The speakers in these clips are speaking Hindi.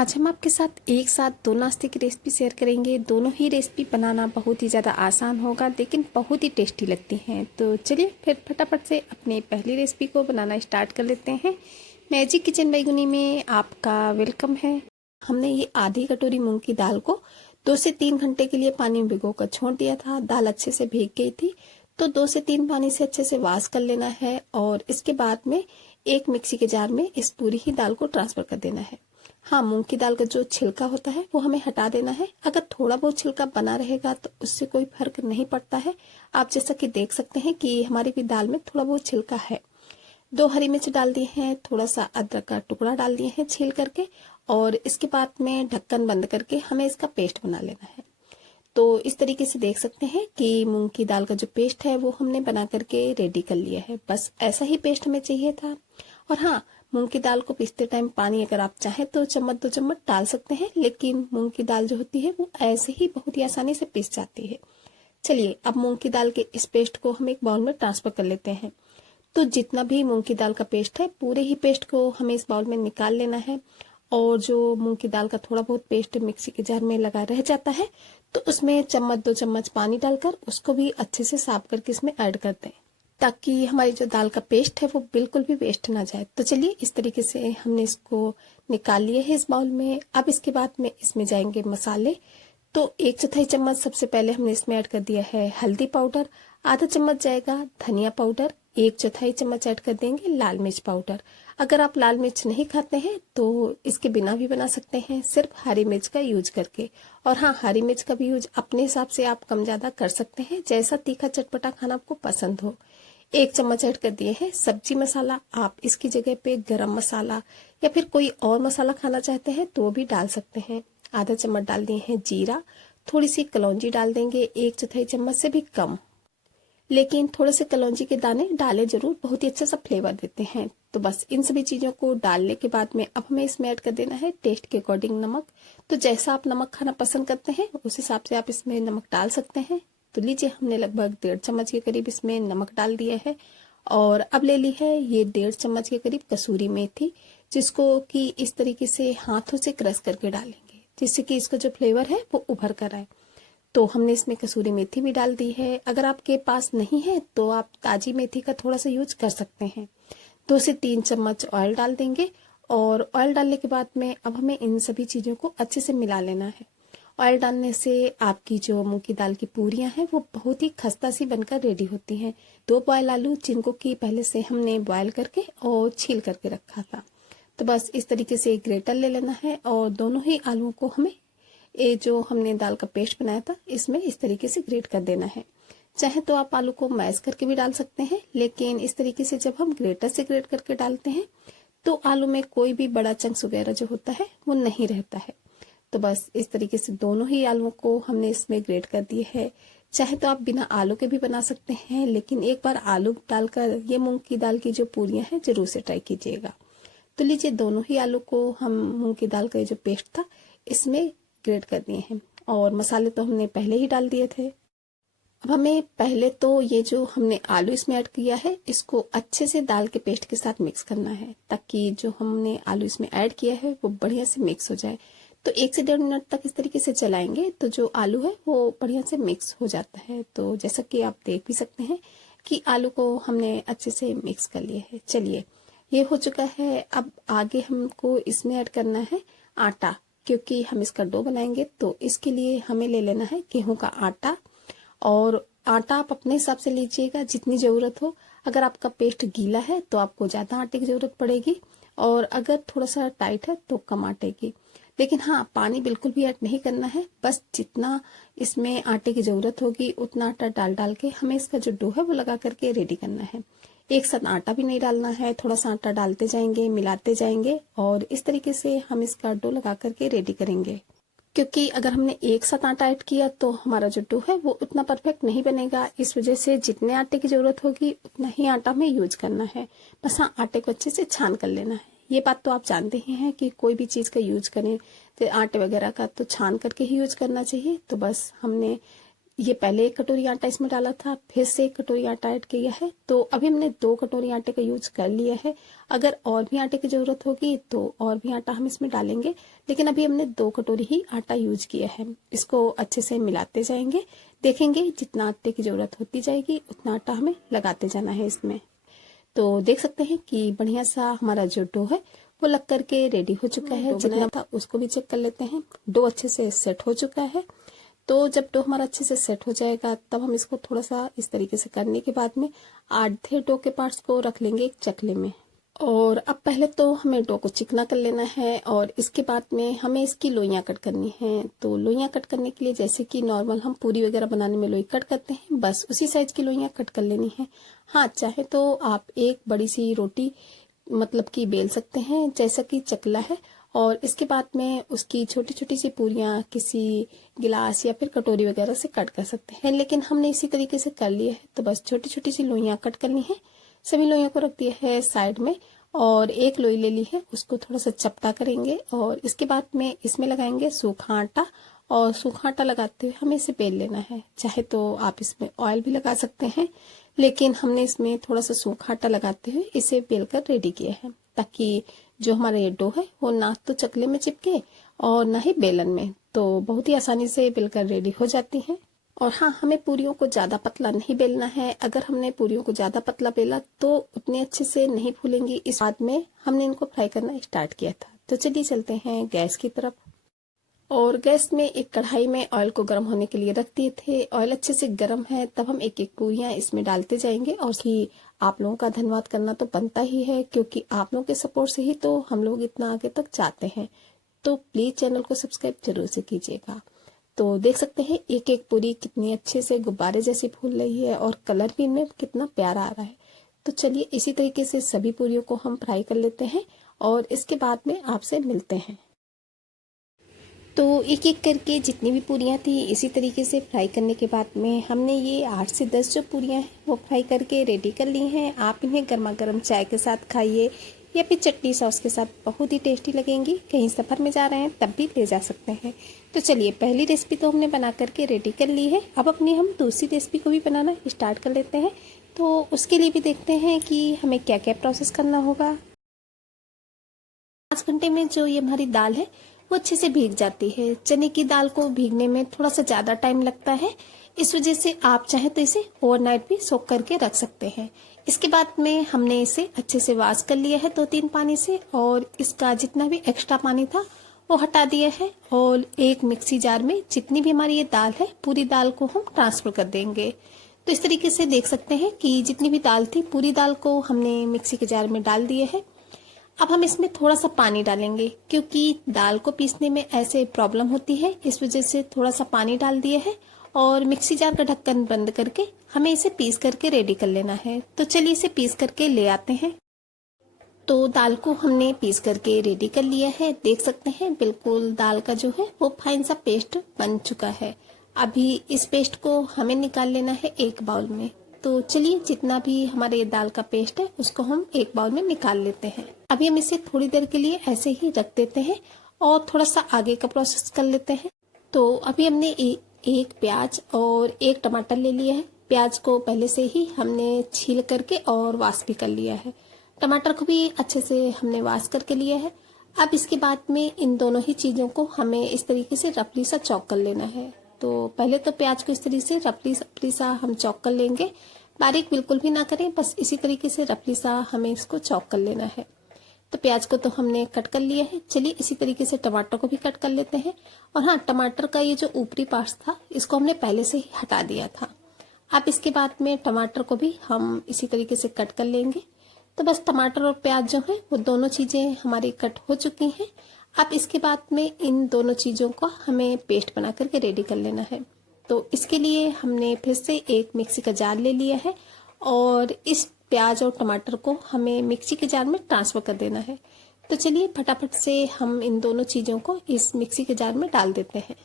आज हम आपके साथ एक साथ दो नाश्ते की रेसिपी शेयर करेंगे। दोनों ही रेसिपी बनाना बहुत ही ज़्यादा आसान होगा, लेकिन बहुत ही टेस्टी लगती हैं। तो चलिए फिर फटाफट से अपनी पहली रेसिपी को बनाना स्टार्ट कर लेते हैं। मैजिक किचन बैगुनी में आपका वेलकम है। हमने ये आधी कटोरी मूंग की दाल को 2 से 3 घंटे के लिए पानी में भिगो कर छोड़ दिया था। दाल अच्छे से भीग गई थी, तो 2 से 3 पानी से अच्छे से वॉश कर लेना है और इसके बाद में एक मिक्सी के जार में इस पूरी ही दाल को ट्रांसफर कर देना है। हाँ, मूंग की दाल का जो छिलका होता है वो हमें हटा देना है। अगर थोड़ा बहुत छिलका बना रहेगा तो उससे कोई फर्क नहीं पड़ता है। आप जैसा कि देख सकते हैं कि हमारी भी दाल में थोड़ा बहुत छिलका है। 2 हरी मिर्च डाल दिए हैं, थोड़ा सा अदरक का टुकड़ा डाल दिए हैं छील करके, और इसके बाद में ढक्कन बंद करके हमें इसका पेस्ट बना लेना है। तो इस तरीके से देख सकते हैं कि मूंग की दाल का जो पेस्ट है वो हमने बना करके रेडी कर लिया है। बस ऐसा ही पेस्ट हमें चाहिए था। और हाँ, मूंग की दाल को पीसते टाइम पानी अगर आप चाहें तो चम्मच 2 चम्मच डाल सकते हैं, लेकिन मूंग की दाल जो होती है वो ऐसे ही बहुत ही आसानी से पिस जाती है। चलिए अब मूंग की दाल के इस पेस्ट को हम एक बाउल में ट्रांसफर कर लेते हैं। तो जितना भी मूंग की दाल का पेस्ट है पूरे ही पेस्ट को हमें इस बाउल में निकाल लेना है। और जो मूंग की दाल का थोड़ा बहुत पेस्ट मिक्सी के जार में लगा रह जाता है तो उसमें चम्मच 2 चम्मच पानी डालकर उसको भी अच्छे से साफ करके इसमें ऐड कर दें, ताकि हमारी जो दाल का पेस्ट है वो बिल्कुल भी वेस्ट ना जाए। तो चलिए इस तरीके से हमने इसको निकाल लिया है इस बाउल में। अब इसके बाद में इसमें जाएंगे मसाले। तो 1/4 चम्मच सबसे पहले हमने इसमें ऐड कर दिया है हल्दी पाउडर, आधा चम्मच जाएगा धनिया पाउडर, 1/4 चम्मच ऐड कर देंगे लाल मिर्च पाउडर। अगर आप लाल मिर्च नहीं खाते हैं तो इसके बिना भी बना सकते हैं, सिर्फ हरी मिर्च का यूज करके। और हाँ, हरी मिर्च का भी यूज अपने हिसाब से आप कम ज्यादा कर सकते हैं, जैसा तीखा चटपटा खाना आपको पसंद हो। 1 चम्मच ऐड कर दिए हैं सब्जी मसाला। आप इसकी जगह पे गरम मसाला या फिर कोई और मसाला खाना चाहते हैं तो भी डाल सकते हैं। आधा चम्मच डाल दिए हैं जीरा, थोड़ी सी कलौंजी डाल देंगे 1/4 चम्मच से भी कम, लेकिन थोड़े से कलौंजी के दाने डाले जरूर, बहुत ही अच्छा सा फ्लेवर देते हैं। तो बस इन सभी चीजों को डालने के बाद में अब हमें इसमें ऐड कर देना है टेस्ट के अकॉर्डिंग नमक। तो जैसा आप नमक खाना पसंद करते हैं उस हिसाब से आप इसमें नमक डाल सकते हैं। तो लीजिए, हमने लगभग 1.5 चम्मच के करीब इसमें नमक डाल दिया है। और अब ले ली है ये 1.5 चम्मच के करीब कसूरी मेथी, जिसको कि इस तरीके से हाथों से क्रश करके डालेंगे, जिससे कि इसका जो फ्लेवर है वो उभर कर आए। तो हमने इसमें कसूरी मेथी भी डाल दी है। अगर आपके पास नहीं है तो आप ताजी मेथी का थोड़ा सा यूज कर सकते हैं। 2 से 3 चम्मच ऑयल डाल देंगे। और ऑयल डालने के बाद में अब हमें इन सभी चीजों को अच्छे से मिला लेना है। ऑयल डालने से आपकी जो मूंग की दाल की पूरियां हैं वो बहुत ही खस्ता सी बनकर रेडी होती हैं। 2 बॉयल आलू जिनको कि पहले से हमने बॉयल करके और छील करके रखा था। तो बस इस तरीके से एक ग्रेटर ले लेना है और दोनों ही आलूओं को हमें ये जो हमने दाल का पेस्ट बनाया था इसमें इस तरीके से ग्रेट कर देना है। चाहे तो आप आलू को मैश करके भी डाल सकते हैं, लेकिन इस तरीके से जब हम ग्रेटर से ग्रेट करके डालते हैं तो आलू में कोई भी बड़ा चंक्स वगैरह जो होता है वो नहीं रहता है। तो बस इस तरीके से दोनों ही आलूओं को हमने इसमें ग्रेट कर दिए है। चाहे तो आप बिना आलू के भी बना सकते हैं, लेकिन एक बार आलू डालकर ये मूंग की दाल की जो पूरियां हैं जरूर से ट्राई कीजिएगा। तो लीजिए, दोनों ही आलू को हम मूंग की दाल का जो पेस्ट था इसमें ग्रेट कर दिए हैं। और मसाले तो हमने पहले ही डाल दिए थे। अब हमें पहले तो ये जो हमने आलू इसमें ऐड किया है इसको अच्छे से दाल के पेस्ट के साथ मिक्स करना है, ताकि जो हमने आलू इसमें ऐड किया है वो बढ़िया से मिक्स हो जाए। तो 1 से 1.5 मिनट तक इस तरीके से चलाएंगे तो जो आलू है वो बढ़िया से मिक्स हो जाता है। तो जैसा कि आप देख भी सकते हैं कि आलू को हमने अच्छे से मिक्स कर लिया है। चलिए, ये हो चुका है। अब आगे हमको इसमें ऐड करना है आटा, क्योंकि हम इसका डो बनाएंगे। तो इसके लिए हमें ले लेना है गेहूं का आटा। और आटा आप अपने हिसाब से लीजिएगा जितनी जरूरत हो। अगर आपका पेस्ट गीला है तो आपको ज्यादा आटे की जरूरत पड़ेगी, और अगर थोड़ा सा टाइट है तो कम आटे की। लेकिन हाँ, पानी बिल्कुल भी ऐड नहीं करना है। बस जितना इसमें आटे की जरूरत होगी उतना आटा डाल डाल के हमें इसका जो डो है वो लगा करके रेडी करना है। एक साथ आटा भी नहीं डालना है, थोड़ा सा आटा डालते जाएंगे, मिलाते जाएंगे, और इस तरीके से हम इसका डो लगा करके रेडी करेंगे। क्योंकि अगर हमने एक साथ आटा ऐड किया तो हमारा जो डो है वो उतना परफेक्ट नहीं बनेगा। इस वजह से जितने आटे की जरूरत होगी उतना ही आटा हमें यूज करना है। बस हाँ, आटे को अच्छे से छान कर लेना है। ये बात तो आप जानते ही हैं कि कोई भी चीज का यूज करें तो आटे वगैरह का तो छान करके ही यूज करना चाहिए। तो बस हमने ये पहले 1 कटोरी आटा इसमें डाला था, फिर से 1 कटोरी आटा ऐड किया है, तो अभी हमने 2 कटोरी आटे का यूज कर लिया है। अगर और भी आटे की जरूरत होगी तो और भी आटा हम इसमें डालेंगे, लेकिन अभी हमने 2 कटोरी ही आटा यूज किया है। इसको अच्छे से मिलाते जाएंगे, देखेंगे जितना आटे की जरूरत होती जाएगी उतना आटा हमें लगाते जाना है इसमें। तो देख सकते हैं कि बढ़िया सा हमारा जो डो है वो लग करके रेडी हो चुका है। जितना था उसको भी चेक कर लेते हैं। डो अच्छे से सेट हो चुका है। तो जब डो हमारा अच्छे से सेट हो जाएगा तब हम इसको थोड़ा सा इस तरीके से करने के बाद में आधे डो के पार्ट्स को रख लेंगे एक चकले में। और अब पहले तो हमें डो को चिकना कर लेना है और इसके बाद में हमें इसकी लोइयां कट करनी है। तो लोइयां कट करने के लिए जैसे कि नॉर्मल हम पूरी वगैरह बनाने में लोई कट करते हैं, बस उसी साइज की लोइयां कट कर लेनी है। हाँ, चाहे तो आप एक बड़ी सी रोटी मतलब कि बेल सकते हैं जैसा कि चकला है, और इसके बाद में उसकी छोटी छोटी सी पूरियां किसी गिलास या फिर कटोरी वगैरह से कट कर सकते हैं। लेकिन हमने इसी तरीके से कर लिया है, तो बस छोटी छोटी सी लोइयां कट करनी है। सभी लोइयों को रख दिया है साइड में और एक लोई ले ली है, उसको थोड़ा सा चपटा करेंगे और इसके बाद में इसमें लगाएंगे सूखा आटा, और सूखा आटा लगाते हुए हमें इसे बेल लेना है। चाहे तो आप इसमें ऑयल भी लगा सकते हैं, लेकिन हमने इसमें थोड़ा सा सूखा आटा लगाते हुए इसे बेलकर रेडी किया है, ताकि जो हमारा ये डो है वो ना तो चकले में चिपके और ना ही बेलन में, तो बहुत ही आसानी से बेलकर रेडी हो जाती है। और हाँ, हमें पूरियों को ज्यादा पतला नहीं बेलना है। अगर हमने पूरियों को ज्यादा पतला बेला तो उतने अच्छे से नहीं फूलेंगी। इस बाद में हमने इनको फ्राई करना स्टार्ट किया था। तो चलिए चलते हैं गैस की तरफ। और गैस में एक कढ़ाई में ऑयल को गर्म होने के लिए रख दिए थे। ऑयल अच्छे से गर्म है तब हम एक एक पूरियां इसमें डालते जाएंगे। और कि आप लोगों का धन्यवाद करना तो बनता ही है, क्योंकि आप लोगों के सपोर्ट से ही तो हम लोग इतना आगे तक जाते हैं। तो प्लीज चैनल को सब्सक्राइब जरूर से कीजिएगा। तो देख सकते हैं एक एक पूरी कितनी अच्छे से गुब्बारे जैसी फूल रही है और कलर भी इनमें कितना प्यारा आ रहा है। तो चलिए इसी तरीके से सभी पूरियों को हम फ्राई कर लेते हैं और इसके बाद में आपसे मिलते हैं। तो एक एक करके जितनी भी पूरियां थी इसी तरीके से फ्राई करने के बाद में हमने ये 8 से 10 जो पूरियां हैं वो फ्राई करके रेडी कर ली हैं। आप इन्हें गर्मा गर्म चाय के साथ खाइए या फिर चटनी सॉस के साथ, बहुत ही टेस्टी लगेंगी। कहीं सफ़र में जा रहे हैं तब भी ले जा सकते हैं। तो चलिए पहली रेसिपी तो हमने बना करके रेडी कर ली है। अब अपनी हम दूसरी रेसिपी को भी बनाना स्टार्ट कर लेते हैं। तो उसके लिए भी देखते हैं कि हमें क्या क्या प्रोसेस करना होगा। 5 घंटे में जो ये हमारी दाल है वो अच्छे से भीग जाती है। चने की दाल को भीगने में थोड़ा सा ज़्यादा टाइम लगता है, इस वजह से आप चाहे तो इसे ओवरनाइट भी सोक करके रख सकते हैं। इसके बाद में हमने इसे अच्छे से वॉश कर लिया है 2-3 पानी से, और इसका जितना भी एक्स्ट्रा पानी था वो हटा दिया है। और एक मिक्सी जार में जितनी भी हमारी ये दाल है पूरी दाल को हम ट्रांसफर कर देंगे। तो इस तरीके से देख सकते हैं कि जितनी भी दाल थी पूरी दाल को हमने मिक्सी के जार में डाल दिए है। अब हम इसमें थोड़ा सा पानी डालेंगे, क्योंकि दाल को पीसने में ऐसे प्रॉब्लम होती है, इस वजह से थोड़ा सा पानी डाल दिए है। और मिक्सी जार का ढक्कन बंद करके हमें इसे पीस करके रेडी कर लेना है। तो चलिए इसे पीस करके ले आते हैं। तो दाल को हमने पीस करके रेडी कर लिया है। देख सकते हैं बिल्कुल दाल का जो है वो फाइन सा पेस्ट बन चुका है। अभी इस पेस्ट को हमें निकाल लेना है एक बाउल में। तो चलिए जितना भी हमारे दाल का पेस्ट है उसको हम एक बाउल में निकाल लेते हैं। अभी हम इसे थोड़ी देर के लिए ऐसे ही रख देते हैं और थोड़ा सा आगे का प्रोसेस कर लेते हैं। तो अभी हमने एक प्याज और एक टमाटर ले लिया है। प्याज को पहले से ही हमने छील करके और वॉश भी कर लिया है। टमाटर को भी अच्छे से हमने वॉश करके लिया है। अब इसके बाद में इन दोनों ही चीजों को हमें इस तरीके से रफली सा चॉप कर लेना है। तो पहले तो प्याज को इस तरीके से रफली सा हम चॉप कर लेंगे। बारीक बिल्कुल भी ना करें, बस इसी तरीके से रफली सा हमें इसको चॉप कर लेना है। तो प्याज को तो हमने कट कर लिया है। चलिए इसी तरीके से टमाटर को भी कट कर लेते हैं। और हाँ, टमाटर का ये जो ऊपरी पार्ट था इसको हमने पहले से ही हटा दिया था। अब इसके बाद में टमाटर को भी हम इसी तरीके से कट कर लेंगे। तो बस टमाटर और प्याज जो है वो दोनों चीजें हमारी कट हो चुकी हैं। अब इसके बाद में इन दोनों चीजों को हमें पेस्ट बना करके रेडी कर लेना है। तो इसके लिए हमने फिर से एक मिक्सी का जार ले लिया है और इस प्याज और टमाटर को हमें मिक्सी के जार में ट्रांसफर कर देना है। तो चलिए फटाफट से हम इन दोनों चीजों को इस मिक्सी के जार में डाल देते हैं।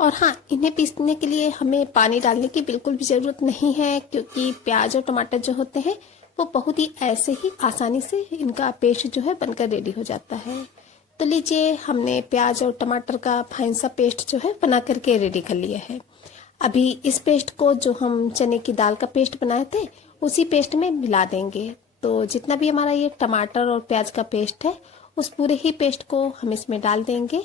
और हाँ, इन्हें पीसने के लिए हमें पानी डालने की बिल्कुल भी जरूरत नहीं है, क्योंकि प्याज और टमाटर जो होते हैं वो बहुत ही ऐसे ही आसानी से इनका पेस्ट जो है बनकर रेडी हो जाता है। तो लीजिए, हमने प्याज और टमाटर का फाइन सा पेस्ट जो है बना करके रेडी कर लिया है। अभी इस पेस्ट को जो हम चने की दाल का पेस्ट बनाए थे उसी पेस्ट में मिला देंगे। तो जितना भी हमारा ये टमाटर और प्याज का पेस्ट है उस पूरे ही पेस्ट को हम इसमें डाल देंगे।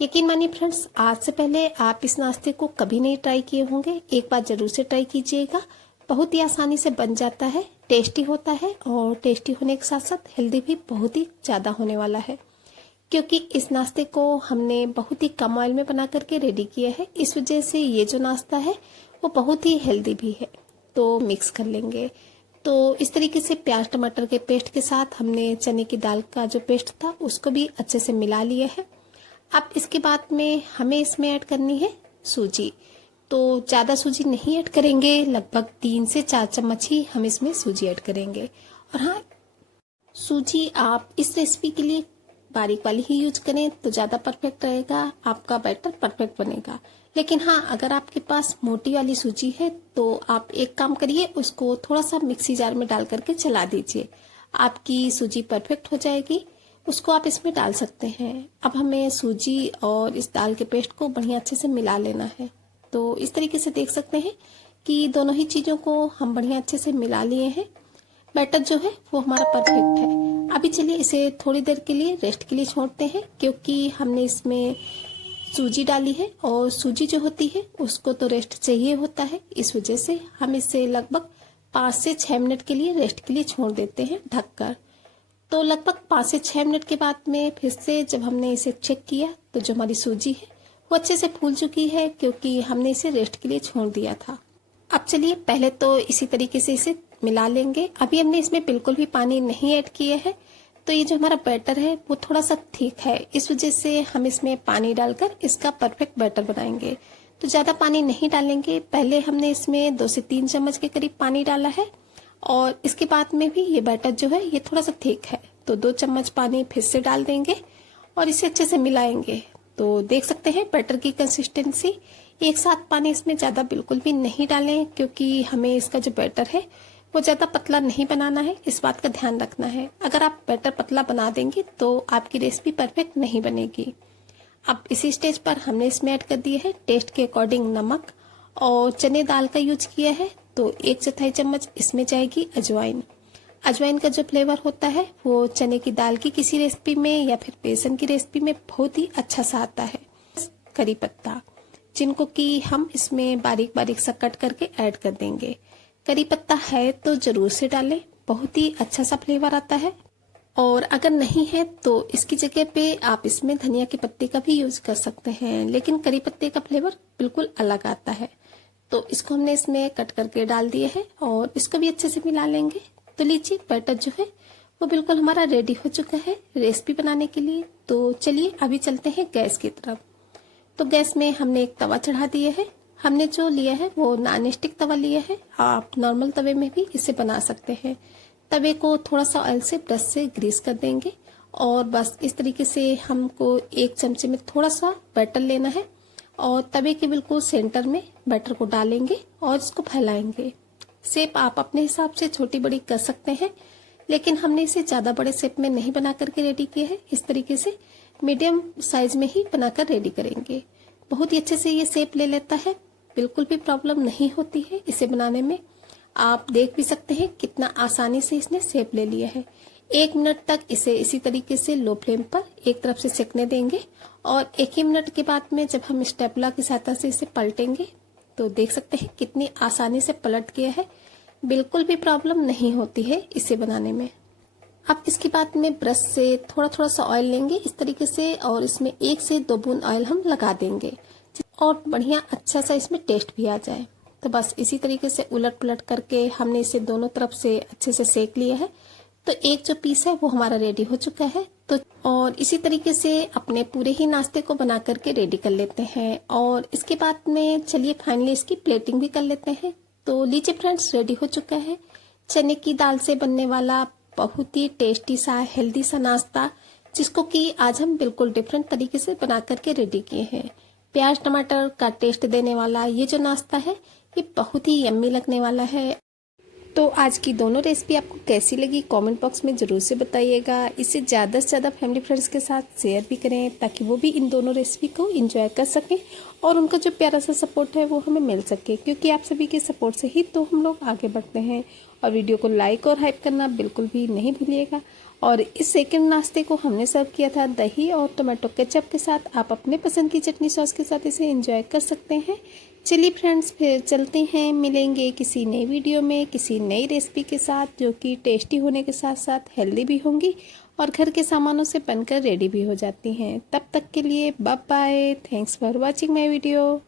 यकीन मानिए फ्रेंड्स, आज से पहले आप इस नाश्ते को कभी नहीं ट्राई किए होंगे, एक बार जरूर से ट्राई कीजिएगा। बहुत ही आसानी से बन जाता है, टेस्टी होता है और टेस्टी होने के साथ साथ हेल्दी भी बहुत ही ज्यादा होने वाला है, क्योंकि इस नाश्ते को हमने बहुत ही कम ऑयल में बना करके रेडी किया है। इस वजह से ये जो नाश्ता है वो बहुत ही हेल्दी भी है। तो मिक्स कर लेंगे। तो इस तरीके से प्याज टमाटर के पेस्ट के साथ हमने चने की दाल का जो पेस्ट था उसको भी अच्छे से मिला लिया है। अब इसके बाद में हमें इसमें ऐड करनी है सूजी। तो ज्यादा सूजी नहीं ऐड करेंगे, लगभग 3 से 4 चम्मच ही हम इसमें सूजी ऐड करेंगे। और हाँ, सूजी आप इस रेसिपी के लिए बारीक वाली ही यूज करें तो ज्यादा परफेक्ट रहेगा, आपका बैटर परफेक्ट बनेगा। लेकिन हाँ, अगर आपके पास मोटी वाली सूजी है तो आप एक काम करिए, उसको थोड़ा सा मिक्सी जार में डाल करके चला दीजिए, आपकी सूजी परफेक्ट हो जाएगी। उसको आप इसमें डाल सकते हैं। अब हमें सूजी और इस दाल के पेस्ट को बढ़िया अच्छे से मिला लेना है। तो इस तरीके से देख सकते हैं कि दोनों ही चीजों को हम बढ़िया अच्छे से मिला लिए हैं। बैटर जो है वो हमारा परफेक्ट है। अभी चलिए इसे थोड़ी देर के लिए रेस्ट के लिए छोड़ते हैं, क्योंकि हमने इसमें सूजी डाली है और सूजी जो होती है उसको तो रेस्ट चाहिए होता है। इस वजह से हम इसे लगभग 5 से 6 मिनट के लिए रेस्ट के लिए छोड़ देते हैं ढककर। तो लगभग 5 से 6 मिनट के बाद में फिर से जब हमने इसे चेक किया तो जो हमारी सूजी है वो अच्छे से फूल चुकी है, क्योंकि हमने इसे रेस्ट के लिए छोड़ दिया था। अब चलिए पहले तो इसी तरीके से इसे मिला लेंगे। अभी हमने इसमें बिल्कुल भी पानी नहीं ऐड किया है, तो ये जो हमारा बैटर है वो थोड़ा सा थिक है। इस वजह से हम इसमें पानी डालकर इसका परफेक्ट बैटर बनाएंगे। तो ज्यादा पानी नहीं डालेंगे। पहले हमने इसमें 2 से 3 चम्मच के करीब पानी डाला है और इसके बाद में भी ये बैटर जो है ये थोड़ा सा थिक है, तो 2 चम्मच पानी फिर से डाल देंगे और इसे अच्छे से मिलाएंगे। तो देख सकते हैं बैटर की कंसिस्टेंसी। एक साथ पानी इसमें ज्यादा बिल्कुल भी नहीं डालें, क्योंकि हमें इसका जो बैटर है वो ज्यादा पतला नहीं बनाना है, इस बात का ध्यान रखना है। अगर आप बैटर पतला बना देंगे तो आपकी रेसिपी परफेक्ट नहीं बनेगी। अब इसी स्टेज पर हमने इसमें ऐड कर दिया है टेस्ट के अकॉर्डिंग नमक, और चने दाल का यूज किया है तो 1/4 चम्मच इसमें जाएगी अजवाइन। अजवाइन का जो फ्लेवर होता है वो चने की दाल की किसी रेसिपी में या फिर बेसन की रेसिपी में बहुत ही अच्छा सा आता है। करी पत्ता, जिनको कि हम इसमें बारीक बारीक सा कट करके ऐड कर देंगे। करी पत्ता है तो जरूर से डालें, बहुत ही अच्छा सा फ्लेवर आता है। और अगर नहीं है तो इसकी जगह पे आप इसमें धनिया के पत्ते का भी यूज कर सकते हैं, लेकिन करी पत्ते का फ्लेवर बिल्कुल अलग आता है। तो इसको हमने इसमें कट करके डाल दिए है और इसको भी अच्छे से मिला लेंगे। तो लीजिए, बैटर जो है वो बिल्कुल हमारा रेडी हो चुका है रेसिपी बनाने के लिए। तो चलिए अभी चलते हैं गैस की तरफ। तो गैस में हमने एक तवा चढ़ा दिया है। हमने जो लिया है वो नॉन स्टिक तवा लिया है, आप नॉर्मल तवे में भी इसे बना सकते हैं। तवे को थोड़ा सा ऑयल से ब्रश से ग्रीस कर देंगे और बस इस तरीके से हमको 1 चमचे में थोड़ा सा बैटर लेना है और तवे के बिल्कुल सेंटर में बैटर को डालेंगे और इसको फैलाएंगे। शेप आप अपने हिसाब से छोटी बड़ी कर सकते हैं, लेकिन हमने इसे ज्यादा बड़े शेप में नहीं बना करके रेडी किया है। इस तरीके से मीडियम साइज में ही बनाकर रेडी करेंगे। बहुत ही अच्छे से ये शेप ले लेता है, बिल्कुल भी प्रॉब्लम नहीं होती है इसे बनाने में। आप देख भी सकते हैं कितना आसानी से इसने शेप ले लिया है। 1 मिनट तक इसे इसी तरीके से लो फ्लेम पर एक तरफ से सेकने देंगे और 1 ही मिनट के बाद में जब हम स्टेपला की सहायता से इसे पलटेंगे तो देख सकते हैं कितनी आसानी से पलट गया है। बिल्कुल भी प्रॉब्लम नहीं होती है इसे बनाने में। अब इसके बाद में ब्रश से थोड़ा थोड़ा सा ऑयल लेंगे इस तरीके से और इसमें 1 से 2 बूंद ऑयल हम लगा देंगे और बढ़िया अच्छा सा इसमें टेस्ट भी आ जाए। तो बस इसी तरीके से उलट पुलट करके हमने इसे दोनों तरफ से अच्छे से सेक लिया है। तो एक जो पीस है वो हमारा रेडी हो चुका है। तो और इसी तरीके से अपने पूरे ही नाश्ते को बना करके रेडी कर लेते हैं और इसके बाद में चलिए फाइनली इसकी प्लेटिंग भी कर लेते हैं। तो लीजिए फ्रेंड्स, रेडी हो चुका है चने की दाल से बनने वाला बहुत ही टेस्टी सा हेल्दी सा नाश्ता, जिसको कि आज हम बिल्कुल डिफरेंट तरीके से बना करके रेडी किए हैं। प्याज टमाटर का टेस्ट देने वाला ये जो नाश्ता है ये बहुत ही यम्मी लगने वाला है। तो आज की दोनों रेसिपी आपको कैसी लगी कमेंट बॉक्स में ज़रूर से बताइएगा। इसे ज़्यादा से ज़्यादा फैमिली फ्रेंड्स के साथ शेयर भी करें ताकि वो भी इन दोनों रेसिपी को एंजॉय कर सकें और उनका जो प्यारा सा सपोर्ट है वो हमें मिल सके, क्योंकि आप सभी के सपोर्ट से ही तो हम लोग आगे बढ़ते हैं। और वीडियो को लाइक और हाइप करना बिल्कुल भी नहीं भूलिएगा। और इस सेकंड नाश्ते को हमने सर्व किया था दही और टोमेटो केचप के साथ। आप अपने पसंद की चटनी सॉस के साथ इसे एंजॉय कर सकते हैं। चलिए फ्रेंड्स, फिर चलते हैं, मिलेंगे किसी नई वीडियो में किसी नई रेसिपी के साथ जो कि टेस्टी होने के साथ साथ हेल्दी भी होंगी और घर के सामानों से बनकर रेडी भी हो जाती हैं। तब तक के लिए bye bye. Thanks for watching my video.